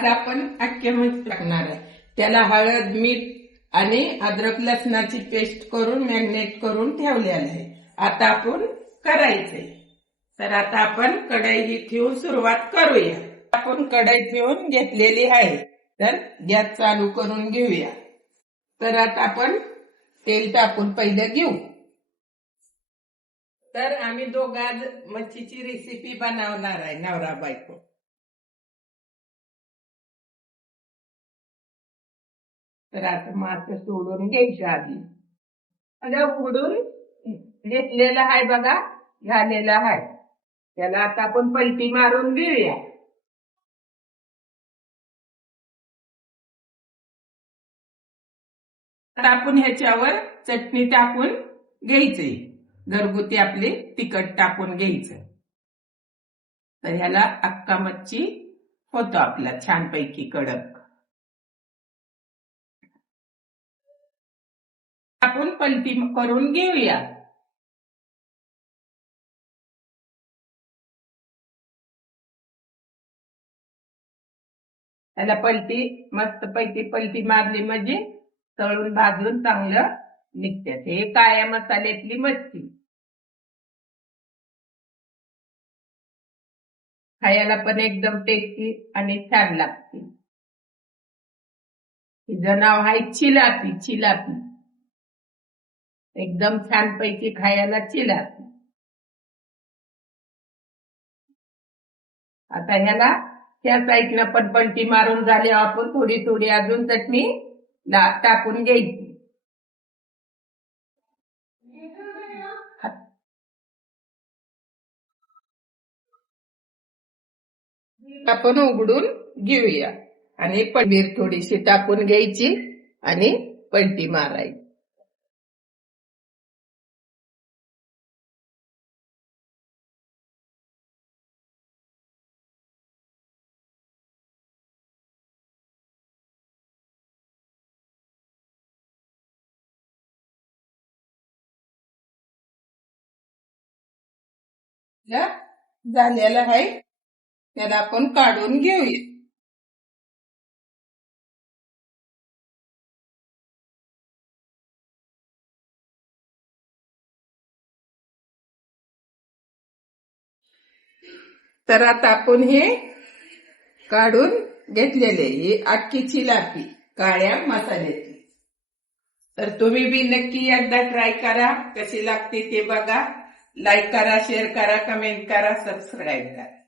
आज आपण अख्खे मच्छी टाकणार आहे. त्याला हळद, मीठ आणि अद्रक लसणाची पेस्ट करून मॅरिनेट करून ठेवलेलं आहे. आता आपण करायचंय. तर आता आपण कढई ही ठेवून सुरुवात करूया. आपण कढई ठेवून घेतलेली आहे. तर गॅस चालू करून घेऊया. तर आता आपण तेल टाकून पहिलं घेऊ. तर आम्ही दोघं आज मच्छीची रेसिपी बनवणार आहे, नवरा बायको. तर आता मासे सोडून घ्यायचे आधी. आता उघडून घेतलेला आहे बघा, झालेला आहे. त्याला आता आपण पलटी मारून घेऊया. आता आपण ह्याच्यावर चटणी टाकून घ्यायची. घरगुती आपली तिखट टाकून घ्यायचं. तर ह्याला अक्का मच्छी होतो आपला छानपैकी कडक. आपण पलटी करून घेऊया. त्याला पलटी मस्त पैकी पलटी मारली म्हणजे तळून भाजून चांगलं निघते. हे काळ्या मसाल्यातली मच्छी खायला पण एकदम टेस्टी आणि छान लागते. हिचं नाव आहे चिलापी. चिलापी एकदम छानपैकी खायला चिलापी. आता ह्याला त्या साईडनं पण पलटी मारून झाली. आपण थोडी थोडी अजून चटणी टाकून घ्यायची. आपण उघडून घेऊया आणि पनीर थोडीशी टाकून घ्यायची आणि पलटी मारायची. झालेलं आहे. त्याला आपण काढून घेऊया. तर आता आपण हे काढून घेतलेले ही अख्खी चिलापी काळ्या मसाल्याची. तर तुम्ही बी नक्की एकदा ट्राय करा. कशी लागते ते बघा. लाईक करा, शेअर करा, कमेंट करा, सबस्क्राईब करा.